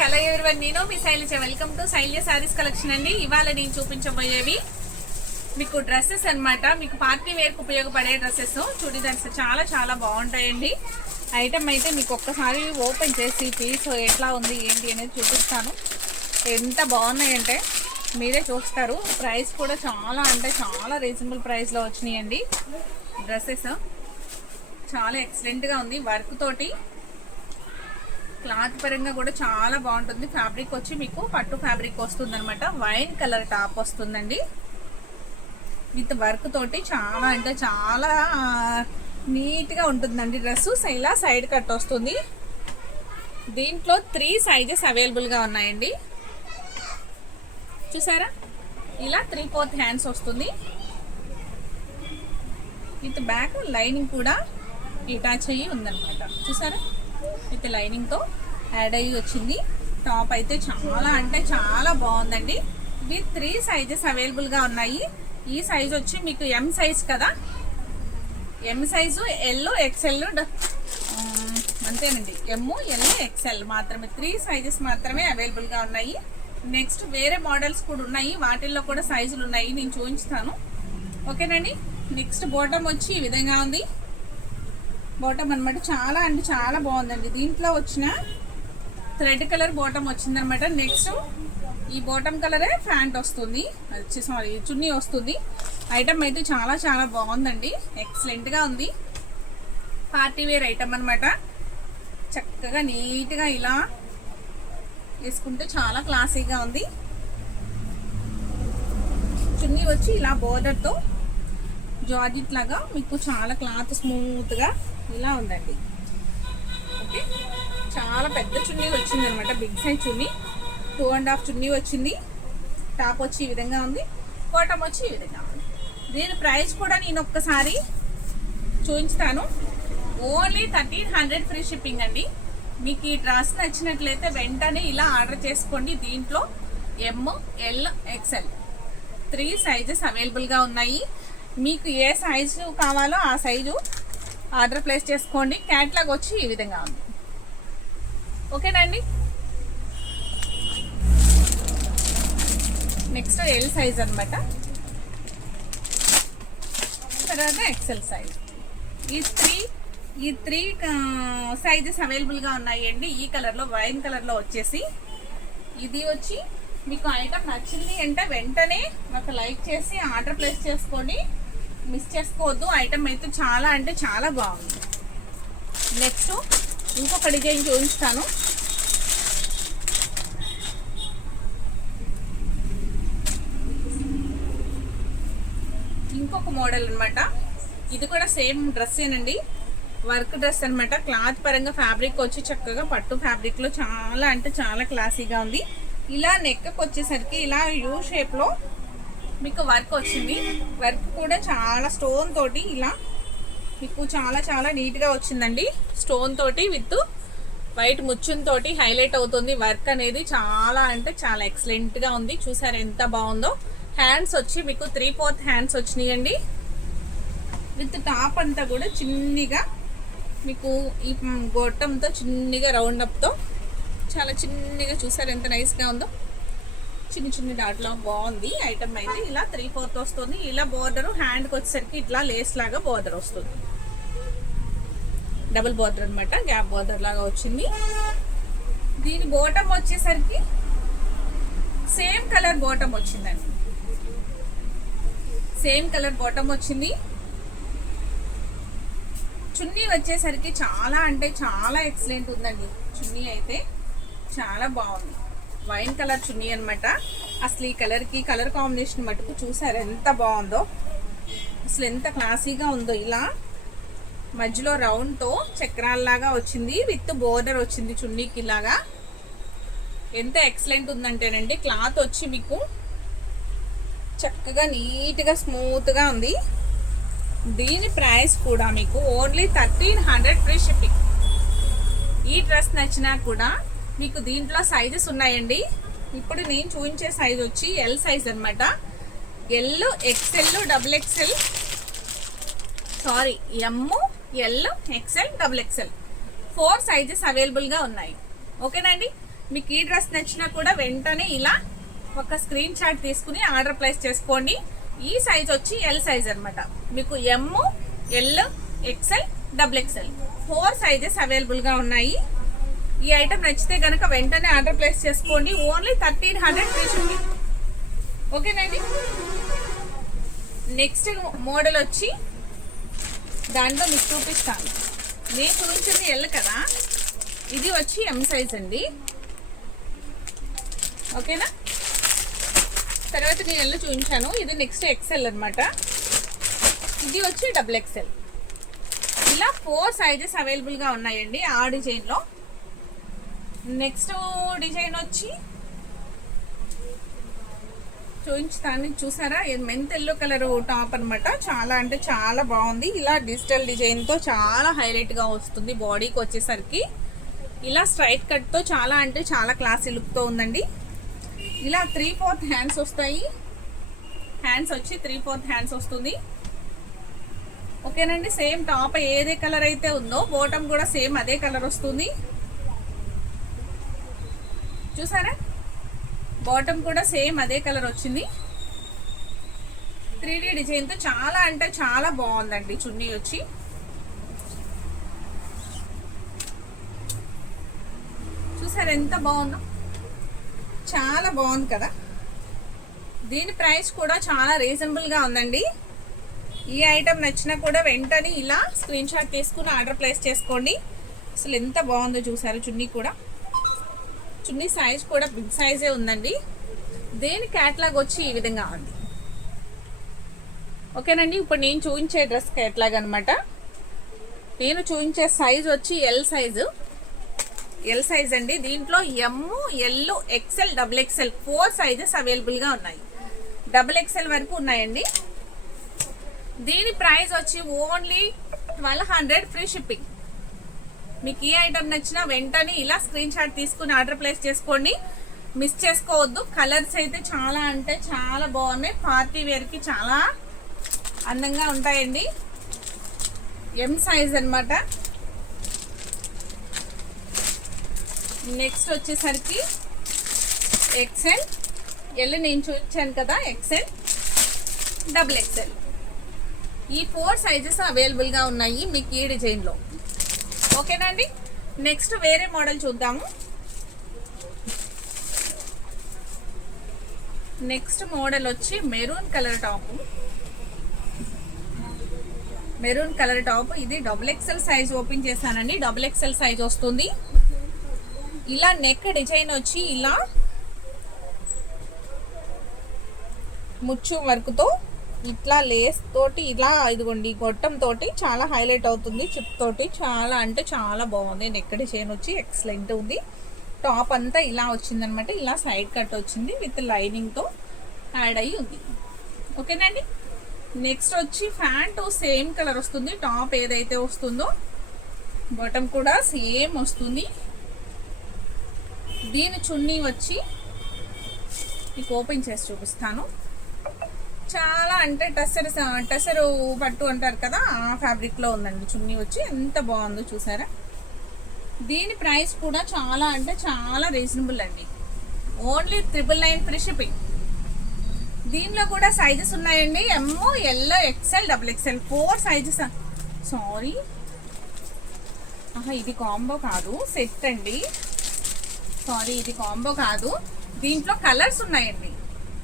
Hello everyone, నేను మీ Shailaja. Welcome to Shailaja Sarees collection అండి. ఇవాళ నేను చూపించబోయేవి మీకు డ్రెస్సెస్ అన్నమాట. మీకు పార్టీ వేర్కి ఉపయోగపడే డ్రెస్సెస్, చుడీదార్స్ చాలా చాలా బాగుంటాయండి. ఐటమ్ అయితే మీకు ఒక్కసారి ఓపెన్ చేసి పీస్ ఎట్లా ఉంది ఏంటి అనేది చూపిస్తాను. ఎంత బాగున్నాయంటే మీరే చూస్తారు. ప్రైస్ కూడా చాలా అంటే చాలా రీజనబుల్ ప్రైస్లో వచ్చినాయండి. డ్రెస్సెస్ చాలా ఎక్సలెంట్గా ఉంది. వర్క్ తోటి క్లాత్ పరంగా కూడా చాలా బాగుంటుంది. ఫ్యాబ్రిక్ వచ్చి మీకు పట్టు ఫ్యాబ్రిక్ వస్తుంది అనమాట. వైన్ కలర్ టాప్ వస్తుందండి విత్ వర్క్ తోటి. చాలా అంటే చాలా నీట్గా ఉంటుందండి డ్రెస్. ఇలా సైడ్ కట్ వస్తుంది. దీంట్లో 3 సైజెస్ అవైలబుల్గా ఉన్నాయండి. చూసారా, ఇలా 3/4 హ్యాండ్స్ వస్తుంది. విత్ బ్యాక్ లైనింగ్ కూడా అటాచ్ అయ్యి ఉందన్నమాట. చూసారా, విత్ లైనింగ్తో యాడ్ అయ్యి వచ్చింది. టాప్ అయితే చాలా అంటే చాలా బాగుందండి. విత్ 3 సైజెస్ అవైలబుల్గా ఉన్నాయి. ఈ సైజ్ వచ్చి మీకు ఎం సైజ్ కదా, ఎం సైజు, ఎల్, ఎక్సెల్ అంతేనండి. ఎమ్, ఎల్, ఎక్సెల్ మాత్రమే 3 సైజెస్ మాత్రమే అవైలబుల్గా ఉన్నాయి. నెక్స్ట్ వేరే మోడల్స్ కూడా ఉన్నాయి, వాటిల్లో కూడా సైజులు ఉన్నాయి, నేను చూపిస్తాను. ఓకేనండి. నెక్స్ట్ బాటమ్ వచ్చి ఈ విధంగా ఉంది. బాటమ్ అనమాట చాలా అంటే చాలా బాగుందండి. దీంట్లో వచ్చిన థ్రెడ్ కలర్ బాటమ్ వచ్చిందనమాట. నెక్స్ట్ ఈ బాటమ్ కలరే ప్యాంట్ వస్తుంది, సారీ చున్నీ వస్తుంది. ఐటమ్ అయితే చాలా చాలా బాగుందండి, ఎక్సలెంట్గా ఉంది. పార్టీ వేర్ ఐటమ్ అనమాట. చక్కగా నీట్గా ఇలా వేసుకుంటే చాలా క్లాసీగా ఉంది. చున్నీ వచ్చి ఇలా బోర్డర్తో జార్జెట్ లాగా మీకు చాలా క్లాత్ స్మూత్గా ఇలా ఉందండి. ఓకే, చాలా పెద్ద చున్నీ వచ్చింది అనమాట. బిగ్ సైజ్ చున్నీ, 2.5 చున్నీ వచ్చింది. టాప్ వచ్చి ఈ విధంగా ఉంది, బాటమ్ వచ్చి ఈ విధంగా ఉంది. దీని ప్రైస్ కూడా నేను ఒక్కసారి చూపిస్తాను. ఓన్లీ 1300 ఫ్రీ షిప్పింగ్ అండి. మీకు ఈ డ్రెస్ నచ్చినట్లయితే వెంటనే ఇలా ఆర్డర్ చేసుకోండి. దీంట్లో ఎమ్, ఎల్, ఎక్సెల్ 3 సైజెస్ అవైలబుల్గా ఉన్నాయి. మీకు ఏ సైజు కావాలో ఆ సైజు ఆర్డర్ ప్లేస్ చేసుకోండి. క్యాట్లాగ్ వచ్చి ఈ విధంగా ఉంది. ఓకేనండి. నెక్స్ట్ ఎల్ సైజ్ అనమాట, తర్వాత ఎక్సెల్ సైజ్. ఈ త్రీ సైజెస్ అవైలబుల్గా ఉన్నాయండి. ఈ కలర్లో, వైన్ కలర్లో వచ్చేసి. ఇది వచ్చి మీకు ఐటమ్ నచ్చింది అంటే వెంటనే ఒక లైక్ చేసి ఆర్డర్ ప్లేస్ చేసుకోండి, మిస్ చేసుకోవద్దు. ఐటమ్ అయితే చాలా అంటే చాలా బాగుంది. నెక్స్ట్ ఇంకొక డిజైన్ చూపిస్తాను. ఇంకొక మోడల్ అనమాట. ఇది కూడా సేమ్ డ్రెస్సేనండి, వర్క్ డ్రెస్ అనమాట. క్లాత్ పరంగా ఫ్యాబ్రిక్ వచ్చి చక్కగా పట్టు ఫ్యాబ్రిక్లో చాలా అంటే చాలా క్లాసీగా ఉంది. ఇలా నెక్కి వచ్చేసరికి ఇలా యూ షేప్లో మీకు వర్క్ వచ్చింది. వర్క్ కూడా చాలా స్టోన్ తోటి ఇలా మీకు చాలా చాలా నీట్గా వచ్చిందండి. స్టోన్ తోటి విత్ వైట్ ముచ్చుంతోటి హైలైట్ అవుతుంది. వర్క్ అనేది చాలా అంటే చాలా ఎక్సలెంట్గా ఉంది. చూసారు ఎంత బాగుందో. హ్యాండ్స్ వచ్చి మీకు 3/4 హ్యాండ్స్ వచ్చినాయండి. విత్ టాప్ అంతా కూడా చిన్నగా మీకు ఈ గొట్టంతో చిన్నగా రౌండ్ అప్తో చాలా చిన్నగా, చూసారు ఎంత నైస్గా ఉందో. చిన్న చిన్న డాట్లో బాగుంది ఐటమ్ అయితే. ఇలా 3/4 వస్తుంది. ఇలా బోర్డర్ హ్యాండ్కి వచ్చేసరికి ఇట్లా లేస్ లాగా బోర్డర్ వస్తుంది. డబుల్ బోర్డర్ అనమాట, గ్యాప్ బోర్డర్ లాగా వచ్చింది. దీని బాటమ్ వచ్చేసరికి సేమ్ కలర్ బాటమ్ వచ్చిందండి. సేమ్ కలర్ బాటమ్ వచ్చింది. చున్నీ వచ్చేసరికి చాలా అంటే చాలా ఎక్సలెంట్ ఉందండి. చున్నీ అయితే చాలా బాగుంది. వైన్ కలర్ చున్నీ అనమాట. అసలు ఈ కలర్కి కలర్ కాంబినేషన్ మటుకు చూసారు ఎంత బాగుందో, అసలు ఎంత క్లాసీగా ఉందో. ఇలా మధ్యలో రౌండ్తో చక్రాల్లాగా వచ్చింది, విత్ బోర్డర్ వచ్చింది చున్నీకి లాగా. ఎంత ఎక్సలెంట్ ఉందంటేనండి, క్లాత్ వచ్చి మీకు చక్కగా నీట్గా స్మూత్గా ఉంది. దీని ప్రైస్ కూడా మీకు ఓన్లీ 1300 ఫ్రీ షిప్పింగ్. ఈ డ్రెస్ నచ్చినా కూడా మీకు దీంట్లో సైజెస్ ఉన్నాయండి. ఇప్పుడు నేను చూపించే సైజ్ వచ్చి ఎల్ సైజ్ అనమాట. L, XL, double XL, sorry M, L, XL, double XL 4 sizes అవైలబుల్గా ఉన్నాయి. ఓకేనండి. మీకు ఈ డ్రెస్ నచ్చినా కూడా వెంటనే ఇలా ఒక స్క్రీన్ షాట్ తీసుకుని ఆర్డర్ ప్లేస్ చేసుకోండి. ఈ సైజ్ వచ్చి ఎల్ సైజ్ అనమాట. మీకు M, L, XL, double XL 4 sizes అవైలబుల్గా ఉన్నాయి. ఈ ఐటమ్ నచ్చితే కనుక వెంటనే ఆర్డర్ ప్లేస్ చేసుకోండి. Only 1300 free shipping. ఓకేనండి. నెక్స్ట్ మోడల్ వచ్చి దాంట్లో మీకు చూపిస్తాను. నేను చూపించింది ఎల్ కదా, ఇది వచ్చి ఎం సైజ్ అండి. ఓకేనా. తర్వాత నేను ఎల్ చూపించాను, ఇది నెక్స్ట్ ఎక్స్ఎల్ అనమాట. ఇది వచ్చి డబుల్ ఎక్స్ఎల్. ఇలా 4 సైజెస్ అవైలబుల్గా ఉన్నాయండి ఆ డిజైన్లో. నెక్స్ట్ డిజైన్ వచ్చి చూపించుతాను. చూసారా, ఇది మెంత్ ఎల్లో కలర్ టాప్ అనమాట. చాలా అంటే చాలా బాగుంది. ఇలా డిజిటల్ డిజైన్తో చాలా హైలైట్గా వస్తుంది. బాడీకి వచ్చేసరికి ఇలా స్ట్రైట్ కట్తో చాలా అంటే చాలా క్లాసీ లుక్తో ఉందండి. ఇలా 3/4 హ్యాండ్స్ వస్తాయి. హ్యాండ్స్ వచ్చి 3/4 హ్యాండ్స్ వస్తుంది. ఓకేనండి. సేమ్ టాప్ ఏదే కలర్ అయితే ఉందో బాటమ్ కూడా సేమ్ అదే కలర్ వస్తుంది. చూసారా, బాటమ్ కూడా సేమ్ అదే కలర్ వచ్చింది. 3D డిజైన్తో చాలా అంటే చాలా బాగుందండి. చున్నీ వచ్చి చూసారా ఎంత బాగుందో, చాలా బాగుంది కదా. దీని ప్రైస్ కూడా చాలా రీజనబుల్గా ఉందండి. ఈ ఐటమ్ నచ్చినా కూడా వెంటనే ఇలా స్క్రీన్ షాట్ తీసుకుని ఆర్డర్ ప్లేస్ చేసుకోండి. అసలు ఎంత బాగుందో చూసారు. చున్నీ కూడా, చున్నీ సైజ్ కూడా బిగ్ సైజే ఉందండి. దేని క్యాట్లాగ్ వచ్చి ఈ విధంగా ఉంది. ఓకేనండి. ఇప్పుడు నేను చూపించే డ్రెస్ క్యాట్లాగ్ అనమాట. నేను చూపించే సైజ్ వచ్చి ఎల్ సైజు. ఎల్ సైజ్ అండి. దీంట్లో M, L, XL, double XL 4 sizes అవైలబుల్గా ఉన్నాయి. డబుల్ ఎక్స్ఎల్ వరకు ఉన్నాయండి. దీని ప్రైస్ వచ్చి ఓన్లీ 1200 ఫ్రీ షిప్పింగ్. మీకు ఈ ఐటమ్ నచ్చినా వెంటనే ఇలా స్క్రీన్ షాట్ తీసుకుని ఆర్డర్ ప్లేస్ చేసుకోండి. మిస్ చేసుకోవద్దు. కలర్స్ అయితే చాలా అంటే చాలా బాగున్నాయి. పార్టీ వేర్కి చాలా అందంగా ఉంటాయండి. ఎం సైజ్ అనమాట. నెక్స్ట్ వచ్చేసరికి ఎక్స్ఎల్, ఎల్ నేను చూపించాను కదా, ఎక్స్ఎల్, డబుల్ ఎక్స్ఎల్ ఈ 4 సైజెస్ అవైలబుల్గా ఉన్నాయి మీకు ఈ డిజైన్లో. ఓకేనండి. నెక్స్ట్ వేరే మోడల్ చూద్దాము. నెక్స్ట్ మోడల్ వచ్చి maroon colour top. Maroon colour top. ఇది డబుల్ ఎక్స్ఎల్ సైజ్ ఓపెన్ చేశానండి. డబుల్ ఎక్స్ఎల్ సైజ్ వస్తుంది. ఇలా నెక్ డిజైన్ వచ్చి ఇలా ముచ్చు వర్క్తో ఇట్లా లేస్ తోటి ఇలా ఇదిగోండి గొట్టం తోటి చాలా హైలైట్ అవుతుంది. చిప్ తోటి చాలా అంటే చాలా బాగుంది. నెక్ డిజైన్ వచ్చి ఎక్సలెంట్ ఉంది. టాప్ అంతా ఇలా వచ్చిందనమాట. ఇలా సైడ్ కట్ వచ్చింది విత్ లైనింగ్తో యాడ్ అయ్యి ఉంది. ఓకేనండి. నెక్స్ట్ వచ్చి ప్యాంటు సేమ్ కలర్ వస్తుంది. టాప్ ఏదైతే వస్తుందో బాటమ్ కూడా సేమ్ వస్తుంది. దీని చున్నీ వచ్చి మీకు ఓపెన్ చేసి చూపిస్తాను. చాలా అంటే టసరు పట్టు అంటారు కదా, ఆ ఫ్యాబ్రిక్లో ఉందండి చున్నీ వచ్చి. ఎంత బాగుందో చూసారా. దీని ప్రైస్ కూడా చాలా అంటే చాలా రీజనబుల్ అండి. Only 999 free shipping. దీనిలో కూడా సైజెస్ ఉన్నాయండి. M, L, XL, double XL 4 sizes. Sorry, ఇది కాంబో కాదు, సెట్ అండి. సారీ, ఇది కాంబో కాదు. దీంట్లో కలర్స్ ఉన్నాయండి.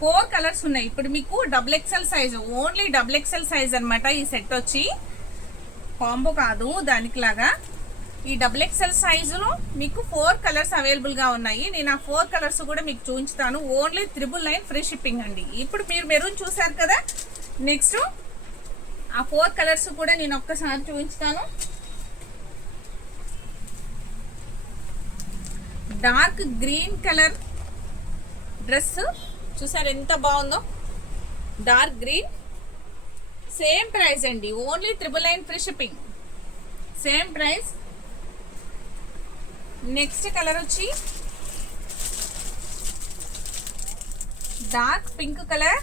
4 కలర్స్ ఉన్నాయి. ఇప్పుడు మీకు double XL size, only double XL size అనమాట ఈ సెట్ వచ్చి. కాంబో కాదు దానికి లాగా. ఈ డబుల్ ఎక్స్ఎల్ సైజులో మీకు 4 కలర్స్ అవైలబుల్గా ఉన్నాయి. నేను ఆ 4 కలర్స్ కూడా మీకు చూపించుతాను. ఓన్లీ 999 ఫ్రీ షిప్పింగ్ అండి. ఇప్పుడు మీరు మెరూన్ చూసారు కదా, నెక్స్ట్ ఆ 4 కలర్స్ కూడా నేను ఒక్కసారి చూపించుతాను. డార్క్ గ్రీన్ కలర్ డ్రెస్ చూసారు ఎంత బాగుందో. డార్క్ గ్రీన్ సేమ్ ప్రైస్ అండి. Only 999 free shipping. Same price. Next colour వచ్చి డార్క్ పింక్ కలర్,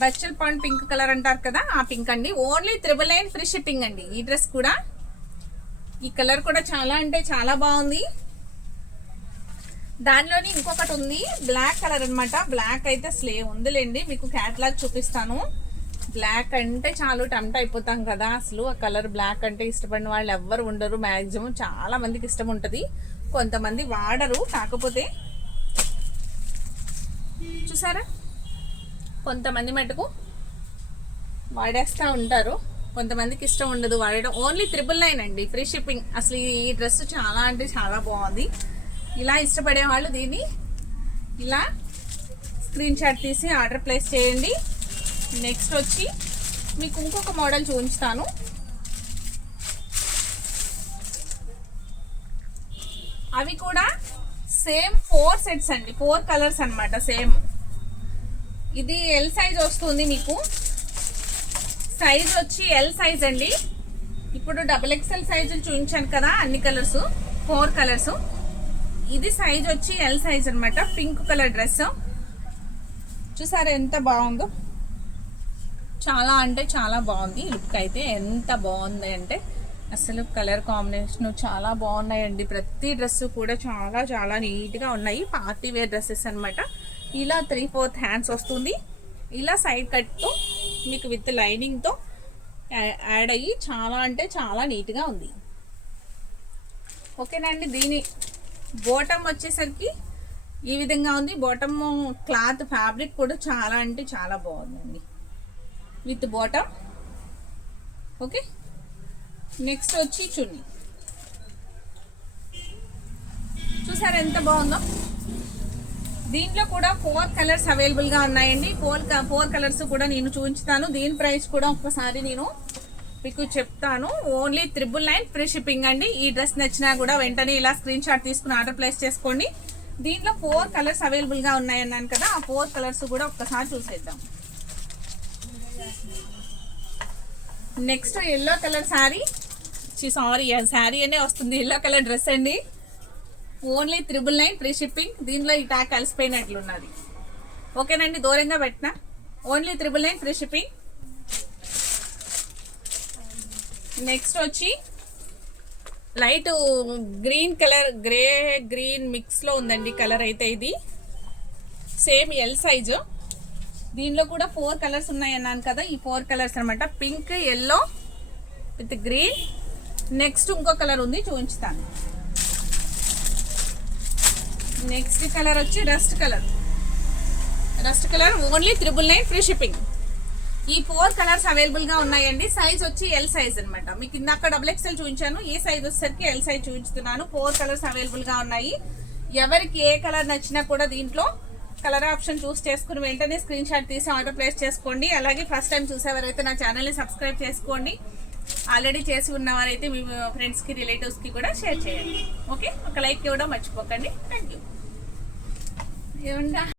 బచ్చల్ పాండ్ పింక్ కలర్ అంటారు కదా, ఆ పింక్ అండి. ఓన్లీ 999 ఫ్రీ షిప్పింగ్ అండి. ఈ డ్రెస్ కూడా, ఈ కలర్ కూడా చాలా అంటే చాలా బాగుంది. దానిలోని ఇంకొకటి ఉంది బ్లాక్ కలర్ అన్నమాట. బ్లాక్ అయితే అసలే ఉందిలేండి, మీకు క్యాటలాగ్ చూపిస్తాను. బ్లాక్ అంటే చాలు టెంప్ట్ అయిపోతాం కదా, అసలు ఆ కలర్ బ్లాక్ అంటే ఇష్టపడిన వాళ్ళు ఎవ్వరు ఉండరు. మ్యాక్సిమం చాలా మందికి ఇష్టం ఉంటుంది, కొంతమంది వాడరు. కాకపోతే చూసారా, కొంతమంది మటుకు వాడేస్తూ ఉంటారు, కొంతమందికి ఇష్టం ఉండదు వాడడం. ఓన్లీ 999 అండి, ఫ్రీ షిప్పింగ్. అసలు ఈ డ్రెస్ చాలా అంటే చాలా బాగుంది. ఇలా ఇష్టపడే వాళ్ళు దీన్ని ఇలా స్క్రీన్ షాట్ తీసి ఆర్డర్ ప్లేస్ చేయండి. నెక్స్ట్ వచ్చి మీకు ఇంకొక మోడల్ చూపించుతాను. అవి కూడా సేమ్ 4 సెట్స్ అండి, 4 కలర్స్ అన్నమాట. సేమ్ ఇది ఎల్ సైజ్ వస్తుంది మీకు. సైజ్ వచ్చి ఎల్ సైజ్ అండి. ఇప్పుడు XXL సైజులు చూపించాను కదా, అన్ని కలర్స్ 4 కలర్స్. ఇది సైజ్ వచ్చి ఎల్ సైజ్ అన్నమాట. పింక్ కలర్ డ్రెస్ చూసారా ఎంత బాగుందో, చాలా అంటే చాలా బాగుంది. లుక్ అయితే ఎంత బాగుంది అంటే అసలు కలర్ కాంబినేషన్ చాలా బాగున్నాయండి. ప్రతి డ్రెస్ కూడా చాలా చాలా నీట్గా ఉన్నాయి. పార్టీ వేర్ డ్రెస్సెస్ అనమాట. ఇలా 3/4 హ్యాండ్స్ వస్తుంది. ఇలా సైడ్ కట్తో మీకు విత్ లైనింగ్తో యాడ్ అయ్యి చాలా అంటే చాలా నీట్గా ఉంది. ఓకేనండి. దీని బాటమ్ వచ్చేసరికి ఈ విధంగా ఉంది. బాటమ్ క్లాత్ ఫ్యాబ్రిక్ కూడా చాలా అంటే చాలా బాగుందండి విత్ బాటమ్. ఓకే, నెక్స్ట్ వచ్చి చున్నీ చూసారా ఎంత బాగుందో. దీంట్లో కూడా 4 కలర్స్ అవైలబుల్గా ఉన్నాయండి. 4 కలర్స్ కూడా నేను చూపించుతాను. దీని ప్రైస్ కూడా ఒక్కసారి నేను మీకు చెప్తాను. ఓన్లీ 999 ఫ్రీ షిప్పింగ్ అండి. ఈ డ్రెస్ నచ్చినా కూడా వెంటనే ఇలా స్క్రీన్ షాట్ తీసుకుని ఆర్డర్ ప్లేస్ చేసుకోండి. దీంట్లో 4 కలర్స్ అవైలబుల్గా ఉన్నాయన్నాను కదా, ఆ 4 కలర్స్ కూడా ఒక్కసారి చూసేద్దాం. Next yellow colour sari, sari అనే వస్తుంది, ఎల్లో కలర్ డ్రెస్ అండి. Only 999 free shipping. దీనిలో ఈ ట్యాగ్ కలిసిపోయినట్లున్నది. ఓకేనండి, దూరంగా పెట్టిన. Only 999 free shipping. నెక్స్ట్ వచ్చి light green colour, grey green మిక్స్లో ఉందండి కలర్ అయితే. ఇది సేమ్ ఎల్ సైజు. దీనిలో కూడా 4 కలర్స్ ఉన్నాయి అన్నాను కదా, ఈ 4 కలర్స్ అనమాట. Pink, yellow with green. Next ఇంకో కలర్ ఉంది, చూపించుతాను. నెక్స్ట్ కలర్ వచ్చి rust colour. Only 999 free shipping. ఈ 4 కలర్స్ అవైలబుల్గా ఉన్నాయండి. సైజ్ వచ్చి ఎల్ సైజ్ అనమాట. మీకు ఇందాక XXL చూపించాను, ఈ సైజ్ వచ్చేసరికి ఎల్ సైజ్ చూపిస్తున్నాను. 4 కలర్స్ అవైలబుల్గా ఉన్నాయి. ఎవరికి ఏ కలర్ నచ్చినా కూడా దీంట్లో కలర్ ఆప్షన్ చూస్ చేసుకుని వెంటనే స్క్రీన్ షాట్ తీసి ఆర్డర్ ప్లేస్ చేసుకోండి. అలాగే ఫస్ట్ టైం చూసేవారైతే నా ఛానల్ని సబ్స్క్రైబ్ చేసుకోండి. ఆల్రెడీ చేసి ఉన్నవారైతే మీ ఫ్రెండ్స్కి, రిలేటివ్స్కి కూడా షేర్ చేయండి. ఓకే, ఒక లైక్ ఇవ్వడం మర్చిపోకండి. Thank you. ఏమన్నా